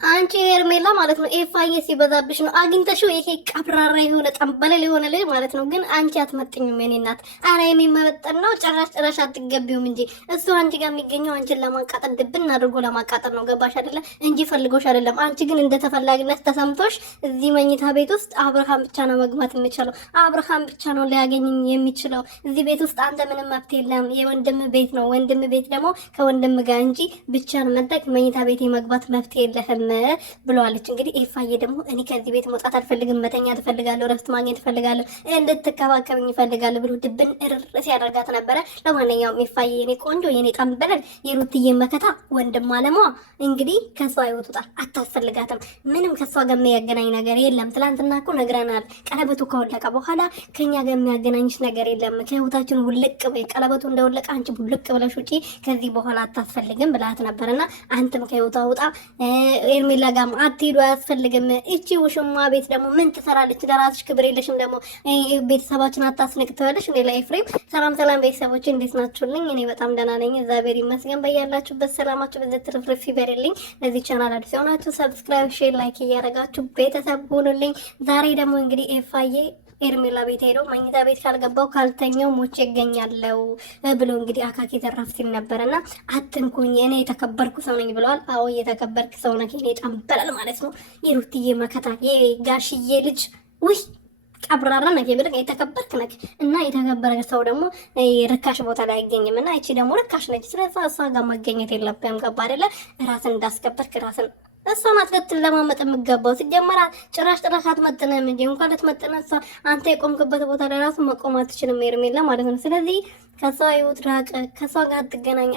አንቺ ሄርሜላ ማለት ነው ኤፋዬ ሲበዛብሽ ነው አግኝተሽው ይሄ ቀብራራ የሆነ ጠንበለል የሆነ ልጅ ማለት ነው። ግን አንቺ አትመጥኝም የኔ እናት። አረ የሚመጠን ነው ጭራሽ አትገቢውም እንጂ እሱ አንቺ ጋር የሚገኘው አንቺን ለማቃጠል ድብን አድርጎ ለማቃጠል ነው። ገባሽ አይደለ? እንጂ ፈልጎሽ አይደለም። አንቺ ግን እንደ ተፈላጊነት ተሰምቶሽ እዚህ መኝታ ቤት ውስጥ አብርሃም ብቻ ነው መግባት የሚችለው፣ አብርሃም ብቻ ነው ሊያገኝ የሚችለው። እዚህ ቤት ውስጥ አንተ ምንም መብት የለም። የወንድም ቤት ነው። ወንድም ቤት ደግሞ ከወንድም ጋር እንጂ ብቻን መጠቅ መኝታ ቤት የመግባት መብት የለህም ብለዋለች። እንግዲህ ኤፋዬ ደግሞ እኔ ከዚህ ቤት መውጣት አልፈልግም፣ መተኛት እፈልጋለሁ፣ ረፍት ማግኘት እፈልጋለሁ፣ እንድትከባከብኝ እፈልጋለሁ ብሎ ድብን እርስ ያደርጋት ነበረ። ለማንኛውም ኤፋዬ የኔ ቆንጆ የኔ ጠንበለል የሩትዬ መከታ ወንድም አለሟ እንግዲህ ከሷ ይወጡታል። አታስፈልጋትም። ምንም ከሷ ጋር የሚያገናኝ ነገር የለም። ትላንትና እኮ ነግረናል። ቀለበቱ ከወለቀ በኋላ ከኛ ጋር የሚያገናኝሽ ነገር የለም። ከህይወታችን ውልቅ በይ። ቀለበቱ እንደወለቀ አንቺ ውልቅ ብለሽ ውጪ፣ ከዚህ በኋላ አታስፈልግም ብላት ነበርና አንተም ከህይወቷ ውጣ። ኤርሜላ ጋም አትሄዱ፣ አያስፈልግም። እቺ ውሽማ ቤት ደግሞ ምን ትሰራለች? ለራስሽ ክብር የለሽም። ደግሞ ቤተሰባችን አታስነቅ ትበለሽ። ሌላ ኤፍሬም ሰላም ቤተሰቦች እንዴት ናችሁልኝ? እኔ በጣም ደህና ነኝ፣ እግዚአብሔር ይመስገን። በያላችሁበት ሰላማችሁ በዘት ትርፍርፍ ይበርልኝ። ለዚህ ቻናል አዲስ የሆናችሁ ሰብስክራይብ፣ ሼር፣ ላይክ እያደረጋችሁ ቤተሰብ ሁኑልኝ። ዛሬ ደግሞ እንግዲህ ኤፋዬ ኤርሜላ ቤት ሄዶ መኝታ ቤት ካልገባው ካልተኛው ሞቼ ይገኛለው ብሎ እንግዲህ አካኪ ተራፍ ሲል ነበርና አትንኩኝ፣ እኔ የተከበርኩ ሰው ነኝ ብለዋል። አዎ የተከበርክ ሰው ነህ፣ እኔ ጠንበላል ማለት ነው። የሩትዬ መከታ የጋሽዬ ልጅ ውይ ቀብራራ ነህ ብለህ የተከበርክ ነህ። እና የተከበረ ሰው ደግሞ ርካሽ ቦታ ላይ አይገኝም። እና እቺ ደግሞ ርካሽ ነች። ስለዚህ እሷ ጋር መገኘት የለብህም። ገባ አይደለ? ራስን እንዳስከበርክ ራስን እሷ ናት ልትለማመጥ የምገባው። ሲጀመር ጭራሽ አትመጥነም እንጂ እንኳን ልትመጥነ እሷ አንተ የቆምክበት ቦታ ላይ ራሱ መቆም አትችልም ሄርሜላ ማለት ነው። ስለዚህ ከሷ ህይወት ራቅ፣ ከሷ ጋር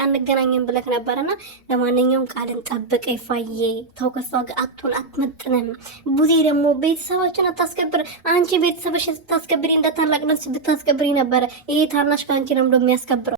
አንገናኝም ብለህ ነበርና ለማንኛውም ቃልን ጠብቀ ይፋዬ ተው፣ ከሷ ጋር አትመጥነም። ቡዜ ደግሞ ቤተሰባችን አታስከብር። አንቺ ቤተሰብሽ ስታስከብሪ እንደ ታላቅነት ብታስከብሪ ነበረ። ይሄ ታናሽ ከአንቺ ነው የሚያስከብረው።